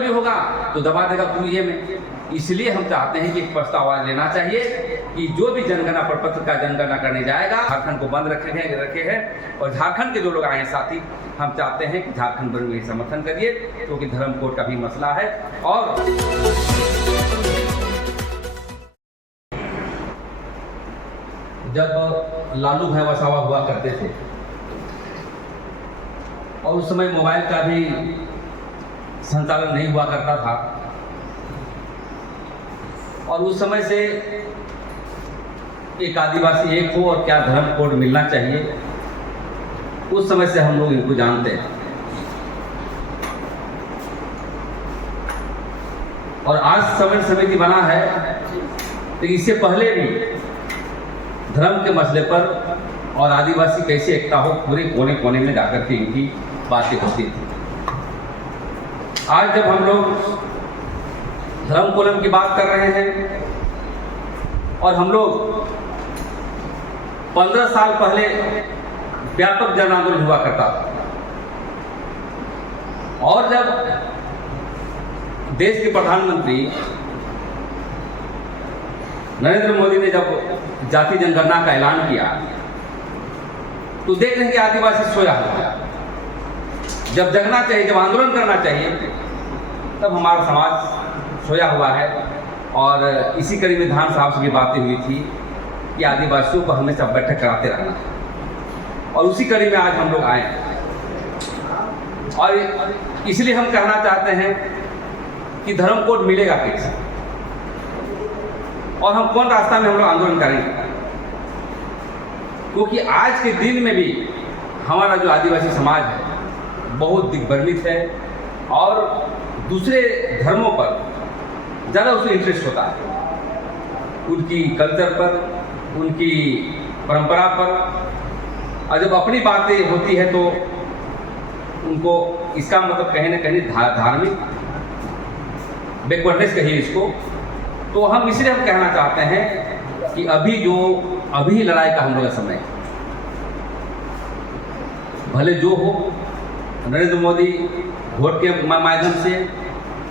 में भी होगा तो दबा देगा कुएं में। इसलिए हम चाहते हैं कि एक प्रस्ताव आज लेना चाहिए कि जो भी जनगणना प्रपत्र का जनगणना करने जाएगा, झारखंड को बंद रखे हैं और झारखंड के जो लोग आए हैं साथी, हम चाहते हैं कि झारखंड बंद में समर्थन करिए, क्योंकि धर्म कोड का भी मसला है। और जब लालू भाई वसावा हुआ करते थे और उस समय मोबाइल का भी संचालन नहीं हुआ करता था, और उस समय से एक आदिवासी एक हो और क्या धर्म कोड मिलना चाहिए, उस समय से हम लोग इनको जानते हैं। और आज समन्वय समिति बना है, तो इससे पहले भी धर्म के मसले पर और आदिवासी कैसे एकता हो पूरे कोने कोने में जाकर के इनकी बातें होती थी। आज जब हम लोग धर्म कोलम की बात कर रहे हैं और हम लोग 15 साल पहले व्यापक जन आंदोलन हुआ करता था, और जब देश के प्रधानमंत्री नरेंद्र मोदी ने जब जाति जनगणना का ऐलान किया तो देख रहे हैं कि आदिवासी सोया हुआ है। जब जगना चाहिए, जब आंदोलन करना चाहिए, तब हमारा समाज सोया हुआ है। और इसी कड़ी में धान साहब से भी बातें हुई थी कि आदिवासियों को हमेशा बैठक कराते रहना, और उसी कड़ी में आज हम लोग आए हैं। और इसलिए हम कहना चाहते हैं कि धर्म कोड मिलेगा कैसे और हम कौन रास्ता में हम लोग आंदोलन करेंगे, क्योंकि आज के दिन में भी हमारा जो आदिवासी समाज है बहुत दिग्भ्रमित है और दूसरे धर्मों पर ज़्यादा उसमें इंटरेस्ट होता है, उनकी कल्चर पर, उनकी परंपरा पर। और जब अपनी बातें होती है तो उनको इसका मतलब कहीं ना कहीं धार्मिक बैकवर्डनेस कहिए इसको। तो हम इसलिए हम कहना चाहते हैं कि अभी लड़ाई का हम लोग का समय है। भले जो हो, नरेंद्र मोदी वोट के माध्यम से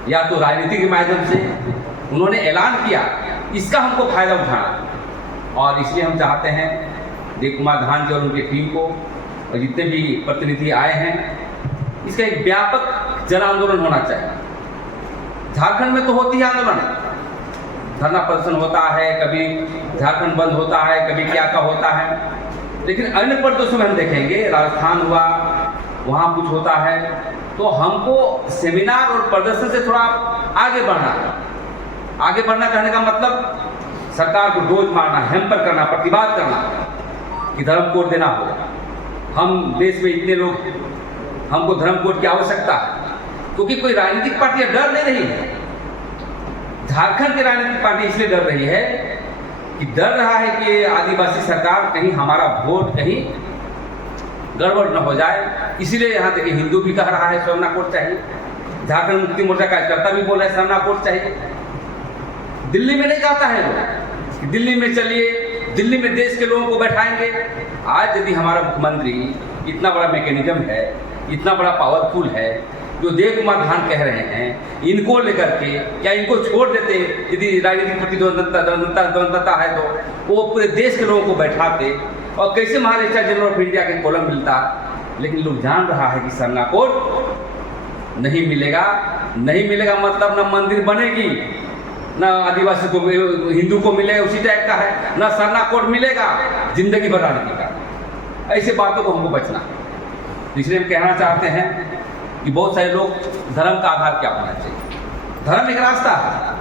या तो राजनीति के माध्यम से उन्होंने ऐलान किया, इसका हमको फायदा उठाना। और इसलिए हम चाहते हैं देव कुमार धान जी और उनकी टीम को और जितने भी प्रतिनिधि आए हैं, इसका एक व्यापक जन आंदोलन होना चाहिए। झारखंड में तो होती है आंदोलन, धरना प्रदर्शन होता है, कभी झारखंड बंद होता है, कभी क्या का होता है, लेकिन अन्य प्रदेशों में हम देखेंगे, राजस्थान हुआ, वहाँ कुछ होता है। तो हमको सेमिनार और प्रदर्शन से थोड़ा आगे बढ़ना कहने का मतलब सरकार को डोज मारना, हैम्पर करना, प्रतिवाद करना कि धर्म कोड देना हो। हम देश में इतने लोग, हमको धर्म कोड की आवश्यकता है, क्योंकि कोई राजनीतिक पार्टी डर नहीं रही है। झारखंड की राजनीतिक पार्टी इसलिए डर रही है कि डर रहा है कि आदिवासी सरकार कहीं हमारा वोट कहीं गड़बड़ न हो जाए। इसीलिए यहाँ देखिए हिंदू भी कह रहा है सरना कोड चाहिए, झारखंड मुक्ति मोर्चा कार्यकर्ता भी बोल रहे हैं सरना कोड चाहिए। दिल्ली में नहीं जाता है लोग कि दिल्ली में चलिए, दिल्ली में देश के लोगों को बैठाएंगे। आज यदि हमारा मुख्यमंत्री इतना बड़ा मैकेनिज्म है, इतना बड़ा पावरफुल है, जो देव कुमार धान कह रहे हैं, इनको लेकर के क्या इनको छोड़ देते यदि राजनीतिक प्रतिद्वंदता है तो वो पूरे देश के लोगों को बैठाते और कैसे महाराष्ट्र जनरल ऑफ इंडिया के कॉलम मिलता। लेकिन लोग जान रहा है कि सरना कोड नहीं मिलेगा मतलब न मंदिर बनेगी, न आदिवासी को हिंदू को मिलेगा उसी टाइप का है, न सरना कोड मिलेगा जिंदगी भर राजनीति का। ऐसे बातों को हमको बचना। इसलिए हम कहना चाहते हैं कि बहुत सारे लोग धर्म का आधार क्या होना चाहिए। धर्म एक रास्ता है,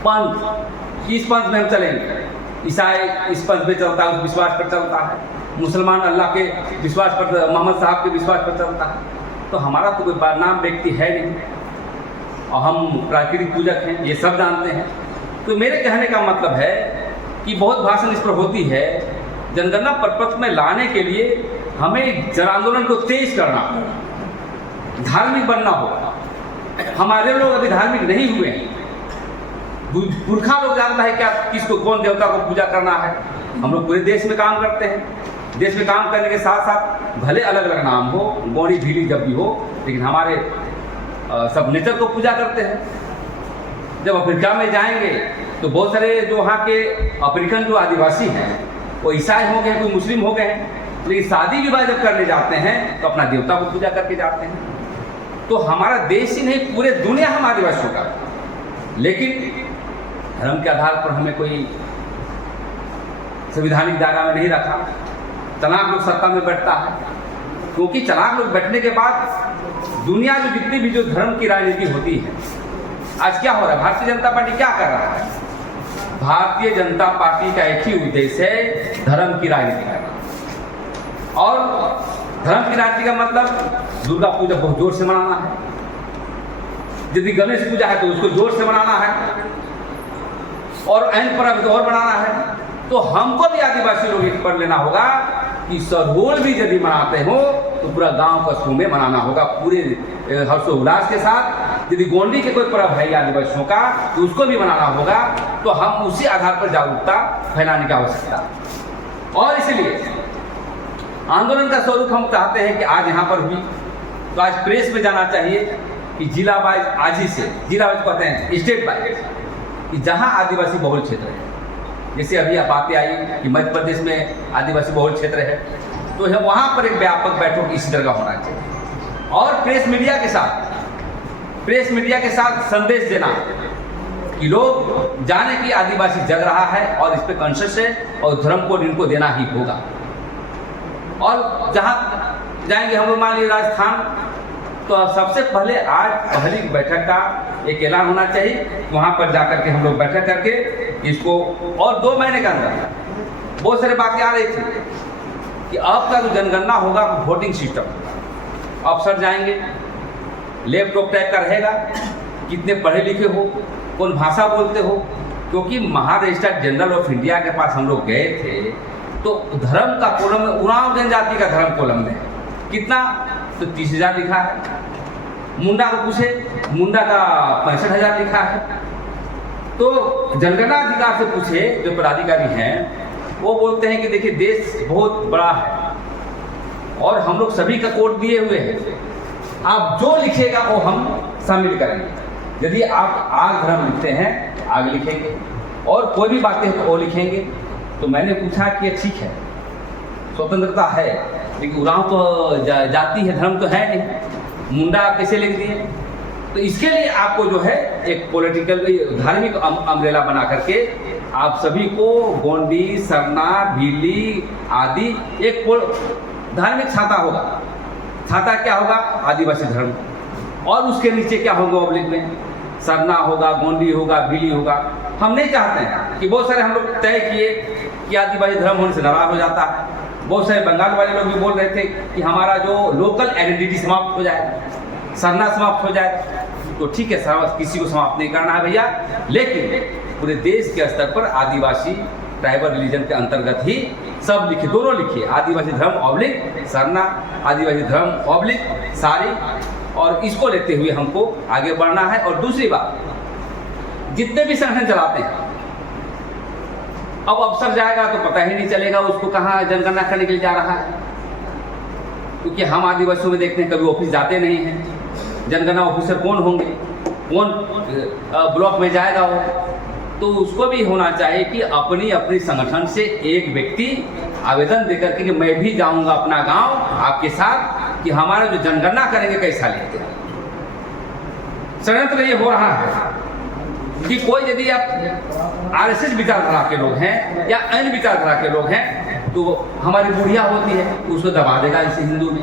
पंथ, इस पंथ में हम चलेंगे। ईसाई इस पंथ पे चलता है, उस विश्वास पर चलता है। मुसलमान अल्लाह के विश्वास पर, मोहम्मद साहब के विश्वास पर चलता है। तो हमारा तो कोई नाम व्यक्ति है नहीं और हम प्राकृतिक पूजक हैं, ये सब जानते हैं। तो मेरे कहने का मतलब है कि बहुत भाषण इस पर होती है। जनगणना प्रपत्र में लाने के लिए हमें जन आंदोलन को तेज करना होगा, धार्मिक बनना होगा। हमारे लोग अभी धार्मिक नहीं हुए हैं। पुरखा लोग जानता है क्या किसको, कौन देवता को पूजा करना है। हम लोग पूरे देश में काम करते हैं। देश में काम करने के साथ साथ भले अलग अलग नाम हो, गौड़ी भीली जब भी हो, लेकिन हमारे सब नेचर को पूजा करते हैं। जब अफ्रीका में जाएंगे तो बहुत सारे जो वहाँ के अफ्रीकन जो आदिवासी हैं वो ईसाई हो गए, कोई मुस्लिम हो गए हैं, लेकिन शादी विवाह जब करने जाते हैं तो अपना देवता को पूजा करके जाते हैं। तो हमारा देश ही नहीं, पूरे दुनिया हम आदिवासियों का, लेकिन धर्म के आधार पर हमें कोई संवैधानिक दायरा में नहीं रखा। चालाक लोग सत्ता में बैठता है, क्योंकि चालाक लोग बैठने के बाद दुनिया में जितनी भी जो धर्म की राजनीति होती है, आज क्या हो रहा है, भारतीय जनता पार्टी क्या कर रहा है? भारतीय जनता पार्टी का एक ही उद्देश्य है, धर्म की राजनीति करना। और धर्म की राजनीति का मतलब दुर्गा पूजा बहुत जोर से मनाना है, यदि गणेश पूजा है तो उसको जोर से मनाना है, और अन्य पर्व और मनाना है। तो हमको भी आदिवासी लोग एक पर लेना होगा कि सरहोल भी यदि मनाते हो तो पूरा गांव कस्बों में मनाना होगा, पूरे हर्षोल्लास के साथ। यदि गोंडी के कोई पर्व है आदिवासियों का तो उसको भी मनाना होगा। तो हम उसी आधार पर जागरूकता फैलाने की आवश्यकता, और इसलिए आंदोलन का स्वरूप हम चाहते हैं कि आज यहाँ पर हुई तो आज प्रेस में जाना चाहिए कि जिला वाइज, आज ही से जिला वाइज कहते हैं, स्टेट वाइज, कि जहाँ आदिवासी बहुल क्षेत्र है, जैसे अभी आप बातें आई कि मध्य प्रदेश में आदिवासी बहुल क्षेत्र है, तो वहाँ पर एक व्यापक बैठक इसी तरह का होना चाहिए। और प्रेस मीडिया के साथ संदेश देना कि लोग जाने कि आदिवासी जग रहा है और इस पर कॉन्शियस है और धर्म कोड इनको देना ही होगा। और जहाँ जाएंगे हम लोग, मान लीजिए राजस्थान, तो सबसे पहले आज पहली बैठक का एक ऐलान होना चाहिए, वहाँ पर जाकर के हम लोग बैठक करके इसको, और 2 महीने के अंदर बहुत सारी बातें आ रही थी कि अब का जो जनगणना होगा वोटिंग सिस्टम, अफसर जाएंगे, लैपटॉप टाइप का रहेगा, कितने पढ़े लिखे हो, कौन भाषा बोलते हो, क्योंकि महारजिस्ट्रार जनरल ऑफ इंडिया के पास हम लोग गए थे तो धर्म का कॉलम में, उरांव जनजाति का धर्म कॉलम में कितना, तो 30,000 लिखा है। मुंडा को पूछे, मुंडा का 65,000 लिखा है। तो जनगणना अधिकार से पूछे जो पदाधिकारी हैं, वो बोलते हैं कि देखिए देश बहुत बड़ा है और हम लोग सभी का कोड दिए हुए हैं, आप जो लिखेगा वो हम शामिल करेंगे। यदि आप आग धर्म लिखते हैं आग लिखेंगे, और कोई भी बातें हैं तो वो लिखेंगे। तो मैंने पूछा कि ठीक है, स्वतंत्रता है, लेकिन उरांव तो जाति है, धर्म तो है नहीं, मुंडा आप कैसे लिख दिए? तो इसके लिए आपको जो है एक पॉलिटिकल धार्मिक अम्ब्रेला बना करके आप सभी को गोंडी, सरना, भीली आदि एक धार्मिक छाता होगा। छाता क्या होगा? आदिवासी धर्म, और उसके नीचे क्या होगा? ऑब्लिक में सरना होगा, गोंडी होगा, भीली होगा। हम नहीं चाहते हैं कि बहुत सारे हम लोग तय किए कि आदिवासी धर्म होने से नाराज हो जाता है। बहुत सारे बंगाल वाले लोग भी बोल रहे थे कि हमारा जो लोकल आइडेंटिटी समाप्त हो जाए, सरना समाप्त हो जाए। तो ठीक है, किसी को समाप्त नहीं करना है भैया, लेकिन पूरे देश के स्तर पर आदिवासी ट्राइबल रिलीजन के अंतर्गत ही सब लिखिए, दोनों लिखिए, आदिवासी धर्म ऑब्लिक सरना, आदिवासी धर्म ऑब्लिक सारी, और इसको लेते हुए हमको आगे बढ़ना है। और दूसरी बात, जितने भी संगठन चलाते हैं, अब अफसर जाएगा तो पता ही नहीं चलेगा उसको कहाँ जनगणना करने के लिए जा रहा है, क्योंकि हम आदिवासियों में देखते हैं कभी ऑफिस जाते नहीं हैं। जनगणना ऑफिसर कौन होंगे, कौन ब्लॉक में जाएगा वो, तो उसको भी होना चाहिए कि अपनी अपनी संगठन से एक व्यक्ति आवेदन देकर के कि मैं भी जाऊंगा अपना गांव आपके साथ, कि हमारा जो जनगणना करेंगे कैसा लेते हैं। षड्यंत्र ये हो रहा है कि कोई, यदि आप आरएसएस विचारधारा के लोग हैं या अन्य विचारधारा के लोग हैं, तो हमारी बुढ़िया होती है उसको दबा देगा इस हिंदू में,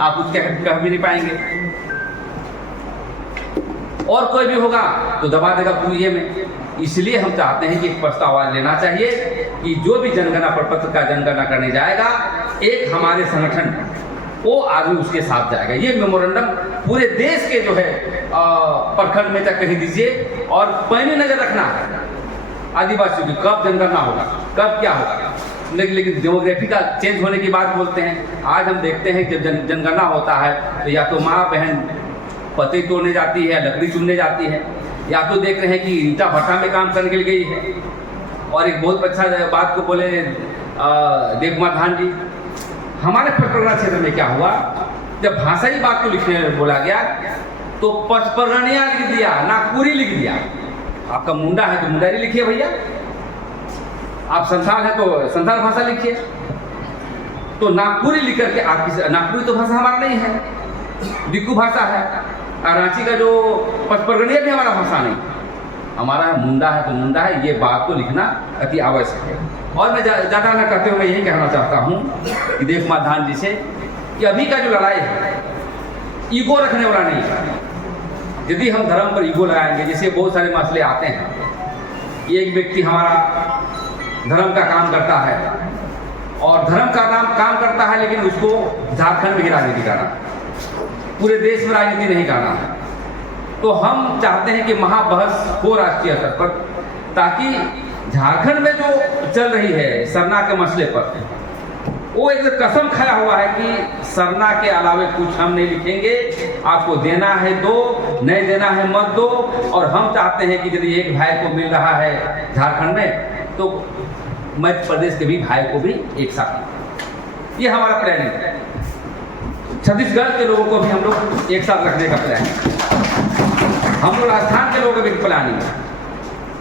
आप उसके कह भी नहीं पाएंगे। और कोई भी होगा तो दबा देगा पूरे में। इसलिए हम चाहते हैं कि एक प्रस्ताव लेना चाहिए कि जो भी जनगणना प्रपत्र का जनगणना करने जाएगा, एक हमारे संगठन वो आदमी उसके साथ जाएगा। ये मेमोरेंडम पूरे देश के जो है प्रखंड में तक कहीं दीजिए, और पैनी नजर रखना है आदिवासियों की, कब जनगणना होगा, कब क्या होगा। लेकिन डेमोग्राफी का चेंज होने की बात बोलते हैं। आज हम देखते हैं जब जनगणना होता है तो या तो माँ बहन पत्ते तोड़ने जाती है, लकड़ी चुनने जाती है, या तो देख रहे हैं कि ईंटा भट्टा में काम करने के लिए गई है। और एक बहुत अच्छा बात को बोले देव कुमार धान जी, हमारे पटना क्षेत्र में क्या हुआ, जब भाषाई बात को लिखने बोला गया तो पचपरगनिया लिख दिया, नागपुरी लिख दिया। आपका मुंडा है तो मुंडारी लिखिए भैया, आप संथाल है तो संथाल भाषा लिखिए। तो नागपुरी लिख करके आपकी, नागपुरी तो भाषा हमारा नहीं है, दिक्कू भाषा है। और रांची का जो पचपरगनिया भी हमारा भाषा नहीं, हमारा मुंडा है तो मुंडा है। ये बात को लिखना अति आवश्यक है। और मैं ज़्यादा न करते हुए यही कहना चाहता हूँ कि देव कुमार धान जी से कि अभी का जो लड़ाई है ईगो रखने वाला नहीं है। यदि हम धर्म पर ईगो लगाएंगे, जैसे बहुत सारे मसले आते हैं, एक व्यक्ति हमारा धर्म का काम करता है और धर्म का नाम काम करता है, लेकिन उसको झारखंड में ही राजनीति करना, पूरे देश में राजनीति नहीं करना है। तो हम चाहते हैं कि महाबहस हो राष्ट्रीय स्तर पर, ताकि झारखंड में जो चल रही है सरना के मसले पर, वो एक कसम खाया हुआ है कि सरना के अलावे कुछ हम नहीं लिखेंगे, आपको देना है दो, नहीं देना है मत दो। और हम चाहते हैं कि यदि एक भाई को मिल रहा है झारखंड में तो मध्य प्रदेश के भी भाई को भी एक साथ, ये हमारा प्लानिंग है। छत्तीसगढ़ के लोगों को भी हम लोग एक साथ रखने का प्लान है, हम लोग राजस्थान के लोगों का भी प्लानिंग है।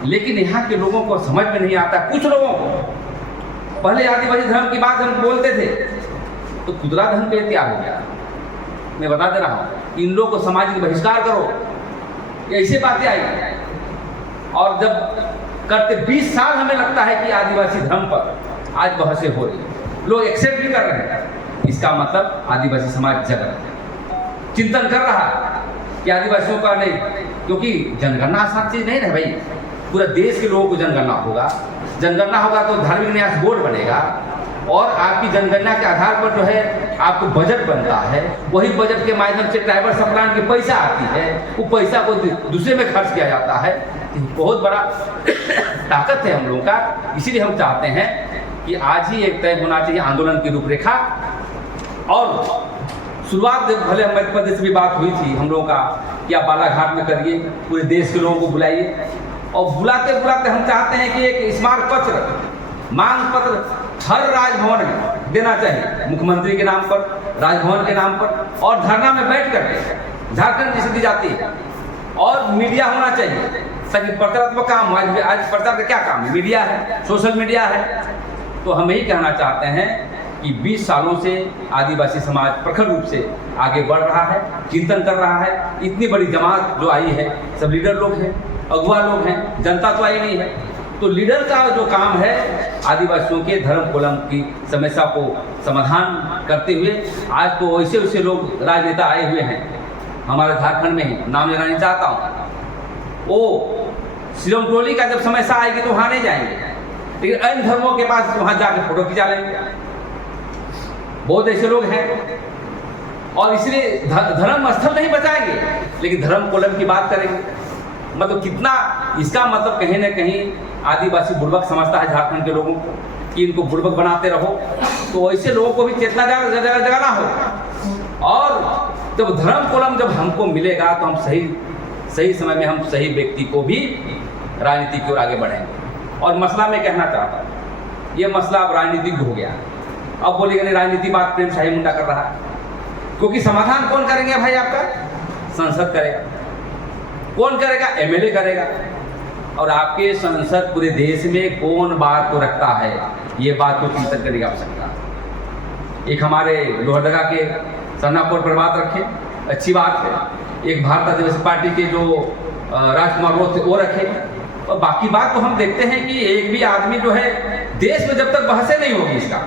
लेकिन यहाँ के लोगों को समझ में नहीं आता, कुछ लोगों को। पहले आदिवासी धर्म की बात हम बोलते थे तो खुदरा धर्म के लिए त्याग हो गया। मैं बता दे रहा हूँ, इन लोगों को सामाजिक बहिष्कार करो, ऐसी बातें आई। और जब करते 20 साल हमें लगता है कि आदिवासी धर्म पर आज बहसें हो रही, लोग एक्सेप्ट भी कर रहे हैं। इसका मतलब आदिवासी समाज जग रहा है, चिंतन कर रहा है कि आदिवासियों का नहीं, क्योंकि जनगणना आसान चीज नहीं है भाई। पूरा देश के लोगों को जनगणना होगा, जनगणना होगा तो धार्मिक न्यास बोर्ड बनेगा, और आपकी जनगणना के आधार पर जो है आपको बजट बनता है। वही बजट के माध्यम से ट्राइबल सम्प्लान की पैसा आती है, वो पैसा को दूसरे में खर्च किया जाता है। बहुत बड़ा ताकत है हम लोगों का। इसीलिए हम चाहते हैं कि आज ही एक तय होना चाहिए आंदोलन की रूपरेखा। और शुरुआत भले मध्य प्रदेश में बात हुई थी हम लोगों का कि आप बालाघाट में करिए, पूरे देश के लोगों को बुलाइए। और बुलाते बुलाते हम चाहते हैं कि एक स्मारक पत्र, मांग पत्र हर राजभवन में देना चाहिए, मुख्यमंत्री के नाम पर, राजभवन के नाम पर, और धरना में बैठ कर झारखंड की स्थिति जाती है। और मीडिया होना चाहिए, सभी प्रचारात्मक काम। आज प्रचार का क्या काम है? मीडिया है, सोशल मीडिया है। तो हम यही कहना चाहते हैं कि 20 सालों से आदिवासी समाज प्रखर रूप से आगे बढ़ रहा है, चिंतन कर रहा है। इतनी बड़ी जमात जो आई है, सब लीडर लोग हैं, अगुवा लोग हैं, जनता तो आई नहीं है। तो लीडर का जो काम है आदिवासियों के धर्म कोलम की समस्या को समाधान करते हुए, आज तो वैसे वैसे लोग राजनेता आए हुए हैं हमारे झारखंड में ही, नाम लेना नहीं चाहता हूँ। वो शिरोम टोली का जब समस्या आएगी तो वहाँ नहीं जाएंगे, लेकिन अन्य धर्मों के पास वहाँ जाकर फोटो खिंचा लेंगे। बहुत ऐसे लोग हैं। और इसलिए धर्म स्थल नहीं बचाएंगे, लेकिन धर्म कोलम की बात करेंगे। मतलब कितना, इसका मतलब कहीं ना कहीं आदिवासी बुड़बक समझता है झारखंड के लोगों को कि इनको बुड़बक बनाते रहो। तो ऐसे लोगों को भी चेतना जगाना हो। और जब धर्म कोलम जब हमको मिलेगा तो हम सही समय में हम सही व्यक्ति को भी राजनीति की ओर आगे बढ़ेंगे। और मसला मैं कहना चाहता हूँ, ये मसला अब राजनीतिक हो गया। अब बोलेगा नहीं राजनीति बात प्रेम शाही मुंडा कर रहा है, क्योंकि समाधान कौन करेंगे भाई? आपका संसद करेगा। कौन करेगा? एमएलए करेगा। और आपके संसद पूरे देश में कौन बात को रखता है, ये बात को चिंतन करने की आवश्यकता है। एक हमारे लोहरदगा के सरनापुर पर बात रखे, अच्छी बात है। एक भारतीय आदिवासी पार्टी के जो राजकुमार वो थे वो रखे। और बाकी बात तो हम देखते हैं कि एक भी आदमी जो है देश में जब तक बहसें नहीं होगी, इसका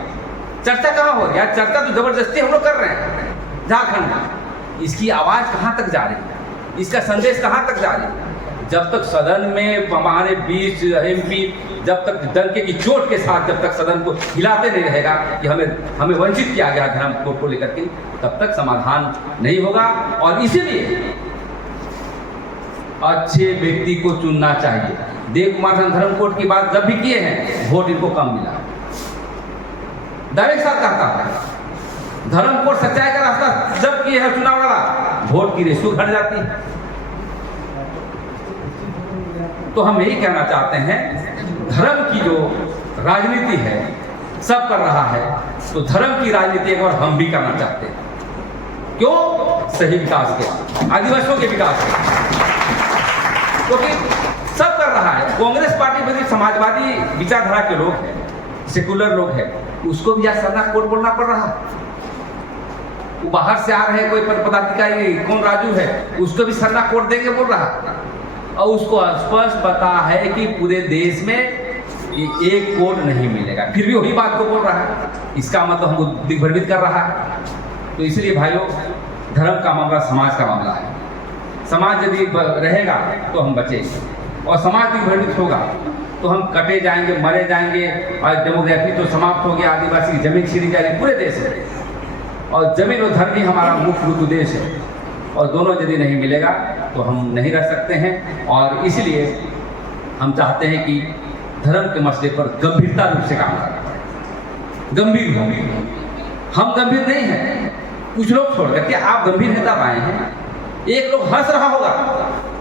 चर्चा कहाँ हो रही है? चर्चा तो जबरदस्ती हम लोग कर रहे हैं झारखंड में। इसकी आवाज़ कहाँ तक जा रही है? इसका संदेश कहाँ तक जा रही है? जब तक सदन में हमारे 20 MP जब तक डंके की चोट के साथ जब तक सदन को हिलाते नहीं रहेगा कि हमें वंचित किया गया धर्म कोड को लेकर के, तब तक समाधान नहीं होगा। और इसीलिए अच्छे व्यक्ति को चुनना चाहिए। देव कुमार धर्म कोड की बात जब भी किए हैं, वोट इनको कम मिला। दावे के साथ कहता है धर्म कोड सच्चाई का रास्ता जब किए हैं चुनाव लड़ा, वोट की रेशो घट जाती है। तो हम यही कहना चाहते हैं, धर्म की जो राजनीति है सब कर रहा है, तो धर्म की राजनीति एक बार हम भी करना चाहते हैं। क्यों? सही विकास के, आदिवासियों के विकास के, क्योंकि सब कर रहा है। कांग्रेस पार्टी में समाजवादी विचारधारा के लोग हैं, सेकुलर लोग हैं, उसको भी आज सरना कोड बोलना पड़ रहा है। वो बाहर से आ रहे हैं, कोई पदाधिकारी कौन राजू है, उसको भी सरना कोड देंगे बोल रहा है। और उसको स्पष्ट पता है कि पूरे देश में एक कोड नहीं मिलेगा, फिर भी वही बात को बोल रहा है। इसका मतलब हमको दिग्भ्रमित कर रहा है। तो इसलिए भाइयों, धर्म का मामला समाज का मामला है। समाज यदि रहेगा तो हम बचेंगे, और समाज दिग्भ्रमित होगा तो हम कटे जाएंगे, मरे जाएंगे, और डेमोग्राफी तो समाप्त हो गया, आदिवासी की जमीन छीनी जाएगी पूरे देश में। और जमीन और धर्म ही हमारा मुख्य उद्देश्य है, और दोनों यदि नहीं मिलेगा तो हम नहीं रह सकते हैं। और इसलिए हम चाहते हैं कि धर्म के मसले पर गंभीरता रूप से काम करना पड़ेगा। गंभीर हो, हम गंभीर नहीं हैं, कुछ लोग छोड़ करके आप गंभीर है तब आए हैं। एक लोग हंस रहा होगा,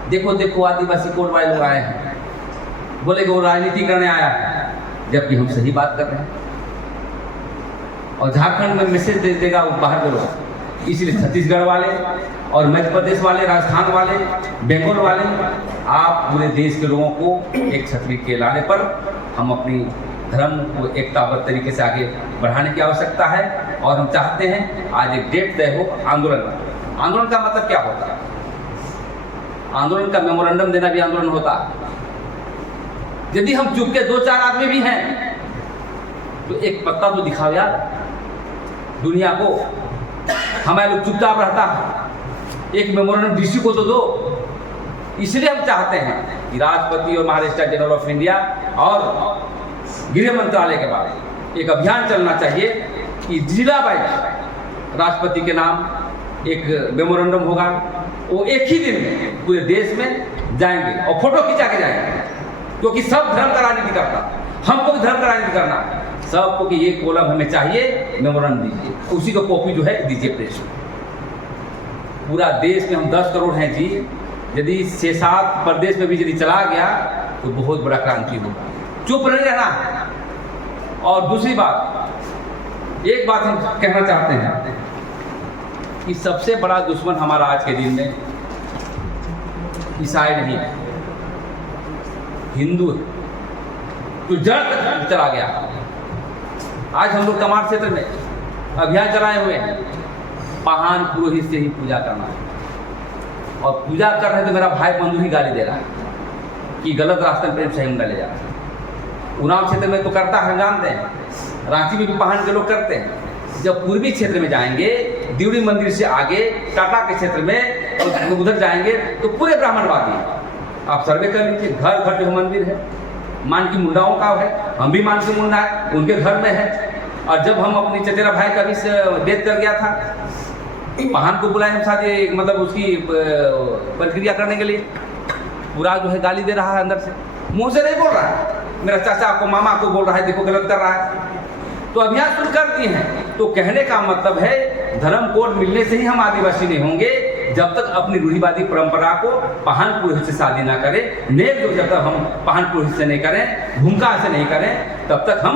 देखो देखो आदिवासी कोड वाले लोग आए हैं, बोलेगे वो राजनीति करने आया है, जबकि हम सही बात कर रहे हैं। और झारखंड में मैसेज दे देगा वो बाहर के लोग। इसलिए छत्तीसगढ़ वाले और मध्य प्रदेश वाले, राजस्थान वाले, बंगाल वाले, आप पूरे देश के लोगों को एक छतरी के लाने पर हम अपनी धर्म को एकताबद्ध तरीके से आगे बढ़ाने की आवश्यकता है। और हम चाहते हैं आज एक डेट तय हो आंदोलन का। आंदोलन का मतलब क्या होता है? आंदोलन का मेमोरेंडम देना भी आंदोलन होता है। यदि हम चुप के 2-4 आदमी भी हैं तो एक पत्ता तो दिखाओ यार दुनिया को। हमारे लोग चुपचाप रहता है, एक मेमोरेंडम डीसी को तो दो। इसलिए हम चाहते हैं कि राष्ट्रपति और महाराष्ट्र जनरल ऑफ इंडिया और गृह मंत्रालय के बाद एक अभियान चलना चाहिए कि जिला वाइज राष्ट्रपति के नाम एक मेमोरेंडम होगा। वो एक ही दिन में पूरे देश में जाएंगे और फोटो खिंचा के जाएंगे, क्योंकि सब धर्म का राजनीति करता, हमको भी धर्म का राजनीति करना है। सबको कि ये कॉलम हमें चाहिए, मेमोरेंडम दीजिए, उसी को कॉपी जो है दीजिए प्रेस में। पूरा देश में हम 10 करोड़ हैं जी, यदि 6-7 प्रदेश में भी यदि चला गया तो बहुत बड़ा क्रांति होगा। चुप नहीं रहना। और दूसरी बात, एक बात हम कहना चाहते हैं कि सबसे बड़ा दुश्मन हमारा आज के दिन में ईसाई नहीं है, हिंदू है, तो जड़ तक चला गया। आज हम लोग तमाम क्षेत्र में अभियान चलाए हुए हैं, पाहन पुरोहित से ही पूजा करना है। और पूजा कर रहे तो मेरा भाई बंधु ही गाली दे रहा है कि गलत रास्ते में प्रेम से हम ले जा रहे हैं। उन्नाव क्षेत्र में तो करता है, हम जानते हैं, रांची में भी पाहन के लोग करते हैं। जब पूर्वी क्षेत्र में जाएंगे, दिवड़ी मंदिर से आगे टाटा के क्षेत्र में और उधर जाएंगे तो पूरे ब्राह्मणवादी हैं। आप सर्वे कर लीजिए, घर घर जो मंदिर है, मान की मुंडाओं का है, हम भी मान की मुंडा है, उनके घर में है। और जब हम अपनी चचेरा भाई का भी डेथ कर गया था, पाहन को बुलाए हम शादी, मतलब उसकी प्रक्रिया करने के लिए, पूरा जो है गाली दे रहा है, अंदर से मुंह से नहीं बोल रहा है, मेरा चाचा आपको, मामा को बोल रहा है, देखो गलत कर रहा है। तो अभियान शुरू कर दिए हैं। तो कहने का मतलब है धर्म कोड मिलने से ही हम आदिवासी नहीं होंगे, जब तक अपनी रूढ़िवादी परंपरा को पाहन पुरोहित से शादी ना करें, नेक जो जब तक हम पाहन पुरोहित से नहीं करें, भूमिका से नहीं करें, तब तक हम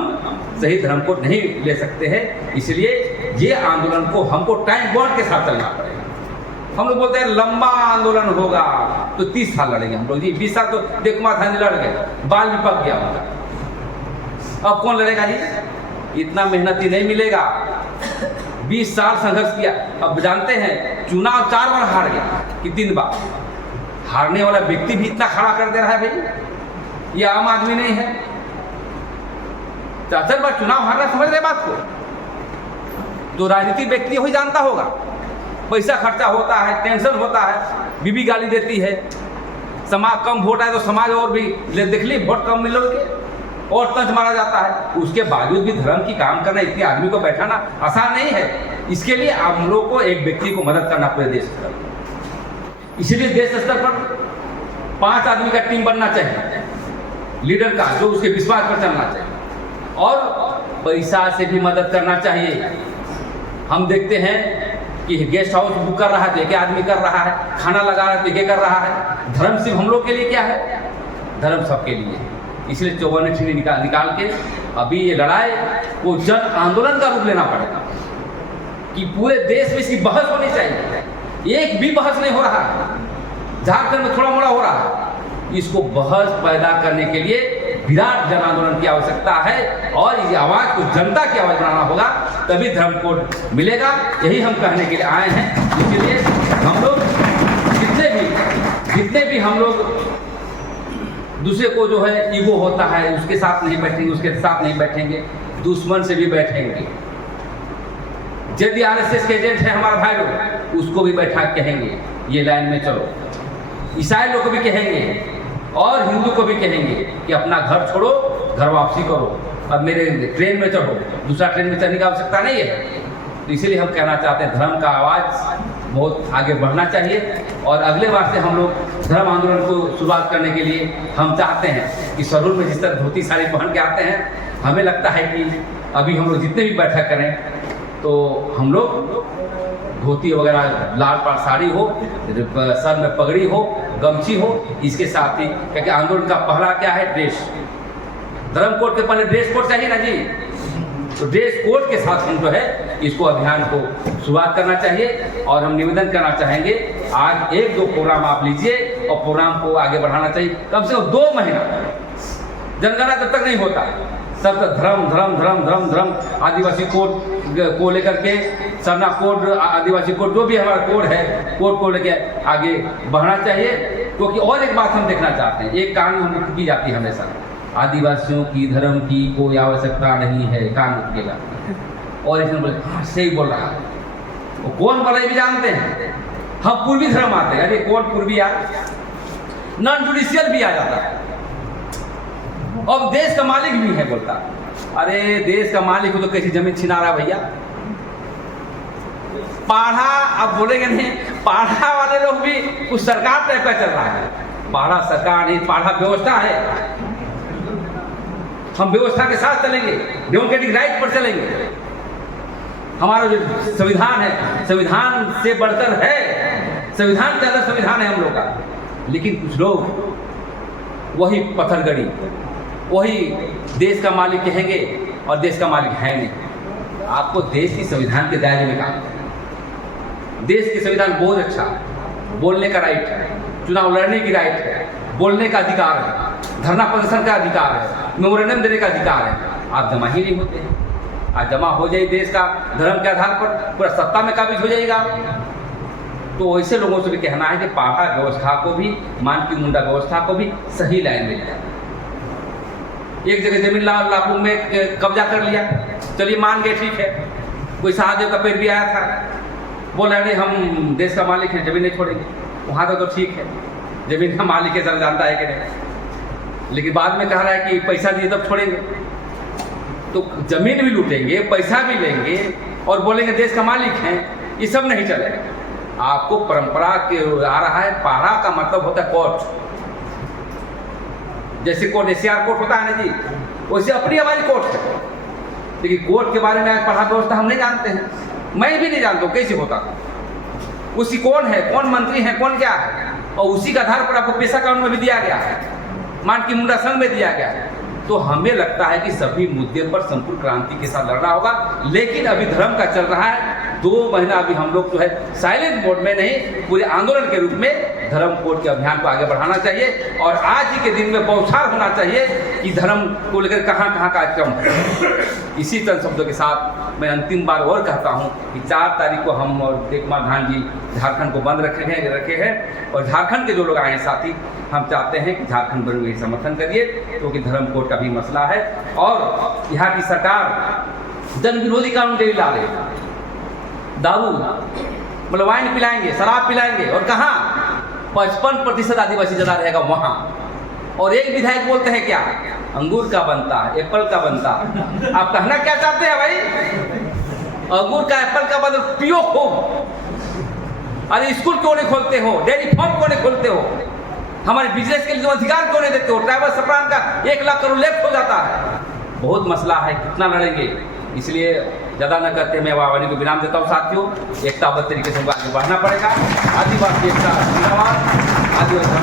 सही धर्म कोड नहीं ले सकते हैं। इसलिए ये आंदोलन को हमको टाइम बॉन्ड के साथ चलना पड़ेगा। हम लोग बोलते हैं लंबा आंदोलन होगा तो 30 साल लड़ेंगे हम लोग जी। 20 साल तो देखुमा था लड़ गए, बाल भी पक गया होगा। अब कौन लड़ेगा जी? इतना मेहनती नहीं मिलेगा। 20 साल संघर्ष किया। अब जानते हैं चुनाव 4 बार हार गया कि 3 बार। हारने वाला व्यक्ति भी इतना खड़ा कर दे रहा है भाई, ये आम आदमी नहीं है। 4 बार चुनाव हारना, समझ रहे बात को? जो राजनीतिक व्यक्ति वही जानता होगा। पैसा खर्चा होता है, टेंशन होता है, बीबी गाली देती है, समाज कम वोट आए तो समाज और भी देख ली वोट कम मिलो के और तंज मारा जाता है। उसके बावजूद भी धर्म की काम करना, इतने आदमी को बैठाना आसान नहीं है। इसके लिए आप लोगों को एक व्यक्ति को मदद करना पूरे देश स्तर। इसलिए देश स्तर पर 5 आदमी का टीम बनना चाहिए, लीडर का, जो उसके विश्वास पर चलना चाहिए। और पैसा से भी मदद करना चाहिए। हम देखते हैं कि गेस्ट हाउस बुक कर रहा है तो एक आदमी कर रहा है, खाना लगा रहा है तो एक कर रहा है। धर्म सिर्फ हम लोग के लिए क्या है? धर्म सबके लिए। इसलिए 54 निकाल के अभी ये लड़ाई को जन आंदोलन का रूप लेना पड़ेगा। कि पूरे देश में इसकी बहस होनी चाहिए। एक भी बहस नहीं हो रहा है, झारखंड में थोड़ा मोड़ा हो रहा है। इसको बहस पैदा करने के लिए विराट जन आंदोलन की आवश्यकता है और इस आवाज़ को जनता की आवाज़ बनाना होगा, तभी धर्म कोड मिलेगा। यही हम कहने के लिए आए हैं। इसलिए हम लोग जितने भी हम लोग दूसरे को जो है ईगो होता है उसके साथ नहीं बैठेंगे, उसके साथ नहीं बैठेंगे, दुश्मन से भी बैठेंगे। यदि आरएसएस के एजेंट है हमारा भाई लोग, उसको भी बैठा कहेंगे ये लाइन में चलो। ईसाई लोग को भी कहेंगे और हिंदू को भी कहेंगे कि अपना घर छोड़ो, घर वापसी करो, अब मेरे ट्रेन में चढ़ो, दूसरा ट्रेन में चढ़ने की आवश्यकता नहीं है। तो इसीलिए हम कहना चाहते हैं धर्म का आवाज़ बहुत आगे बढ़ना चाहिए। और अगले बार से हम लोग धर्म आंदोलन को शुरुआत करने के लिए हम चाहते हैं कि सरूर में जिस तरह धोती साड़ी पहन के आते हैं, हमें लगता है कि अभी हम लोग जितने भी बैठक करें तो हम लोग धोती वगैरह लाल पाल साड़ी हो, सर में पगड़ी हो, गमछी हो, इसके साथ ही क्योंकि आंदोलन का पहला क्या है ड्रेस, धर्म कोड के पहले ड्रेस कोड चाहिए ना जी। तो ड्रेस कोड के साथ हम जो है इसको अभियान को शुरुआत करना चाहिए। और हम निवेदन करना चाहेंगे आज 1-2 प्रोग्राम आप लीजिए और प्रोग्राम को आगे बढ़ाना चाहिए। कम से कम 2 महीना जनगणना जब तक नहीं होता तब तक धर्म धर्म धर्म धर्म धर्म आदिवासी कोड को लेकर के, सरना कोड, आदिवासी कोड, जो भी हमारा कोड है, कोड को लेके आगे बढ़ना चाहिए। क्योंकि और एक बात हम देखना चाहते हैं, एक कानून की जाती है हमेशा, आदिवासियों की धर्म की कोई आवश्यकता नहीं है, कानून के लाभ। और इसमें बोले हाँ सही बोल रहा है, वो कौन बोला ये भी जानते हैं। हम पूर्वी धर्म आते हैं, अरे कौन पूर्वी यार, नॉन जुडिशियल भी आ जाता है। अब देश का मालिक भी है बोलता, अरे देश का मालिक हो तो कैसी जमीन छिना रहा भैया। पाढ़ा, अब बोलेंगे नहीं, पाढ़ा वाले लोग भी कुछ सरकार टाइप का चल रहा है। पाढ़ा सरकार नहीं, पाढ़ा व्यवस्था है। हम व्यवस्था के साथ चलेंगे, डेमोक्रेटिक राइट पर चलेंगे। हमारा जो संविधान है, संविधान से बढ़कर है, संविधान से ज्यादा संविधान है हम लोग का। लेकिन कुछ लोग वही पत्थरगड़ी, वही देश का मालिक कहेंगे और देश का मालिक है नहीं। आपको देश की संविधान के दायरे में काम, देश की संविधान बहुत अच्छा, बोलने का राइट है, चुनाव लड़ने की राइट है, बोलने का अधिकार है, धरना प्रदर्शन का अधिकार है, मेमोरेंडम देने का अधिकार है। आप जमा ही नहीं होते हैं। आज जमा हो जाए देश का धर्म के आधार पर, पूरा सत्ता में काबिज हो जाएगा। तो ऐसे लोगों से भी कहना है कि पाढ़ा व्यवस्था को भी, मानकी मुंडा व्यवस्था को भी सही लाइन में लिया। एक जगह जमीन लाखों में कब्जा कर लिया, चलिए मान गए ठीक है। कोई महादेव का पेड़ भी आया था, बोला नहीं हम देश का मालिक हैं, जमीन नहीं छोड़ेंगे। वहाँ तो ठीक है, जमीन का मालिक है, सर जानता है कि नहीं। लेकिन बाद में कह रहा है कि पैसा दिए तब छोड़ेंगे। तो जमीन भी लूटेंगे, पैसा भी लेंगे और बोलेंगे देश का मालिक हैं, ये सब नहीं चलेगा। आपको परंपरा के आ रहा है, पाढ़ा का मतलब होता है कोर्ट। जैसे कोर्ट एशियार कोर्ट होता है ना जी, वैसे अपनी हमारी कोर्ट है। लेकिन कोर्ट के बारे में आज पढ़ा व्यवस्था हम नहीं जानते हैं, मैं भी नहीं जानता हूँ कैसे होता। उसी कौन है, कौन मंत्री है, कौन क्या है, और उसी के आधार पर आपको पेशा कानून में भी दिया गया है, मानकी मुंडा संघ में दिया गया है। तो हमें लगता है कि सभी मुद्दे पर संपूर्ण क्रांति के साथ लड़ना होगा। लेकिन अभी धर्म का चल रहा है, 2 महीना अभी हम लोग जो है साइलेंट मोड में नहीं, पूरे आंदोलन के रूप में धर्म कोड के अभियान को आगे बढ़ाना चाहिए। और आज ही के दिन में बौछार होना चाहिए कि धर्म को लेकर कहाँ कहाँ कार्यक्रम है। इसी चंद शब्दों के साथ मैं अंतिम बार और कहता हूँ कि 4 तारीख को हम और कुमार धान जी झारखंड को बंद रखे हैं। और झारखंड के जो लोग आए हैं साथी, हम चाहते हैं कि झारखंड बंद में समर्थन करिए, क्योंकि धर्म कोड का भी मसला है। और यहाँ की सरकार जन विरोधी कानून डेली ला रही है। दारू मतलब वाइन पिलाएंगे, शराब पिलाएंगे, और कहाँ 55% आदिवासी ज़्यादा रहेगा वहाँ। और एक विधायक बोलते हैं क्या, अंगूर का बनता है, एप्पल का बनता है। आप कहना क्या चाहते हैं भाई, अंगूर का, एप्पल का बनता, पियो खूब। अरे स्कूल क्यों नहीं खोलते हो, डेयरी फार्म क्यों नहीं खोलते हो, हमारे बिजनेस के लिए अधिकार क्यों नहीं देते हो। ट्राइबल सप्लान का 1 लाख करोड़ लेफ्ट हो जाता है। बहुत मसला है, कितना लड़ेंगे। इसलिए ज़्यादा न करते मैं वाणी को विराम देता हूँ साथियों। एकताबद्ध तरीके से आगे बढ़ना पड़ेगा। आदिवासी एकता जिंदाबाद, आदिवासी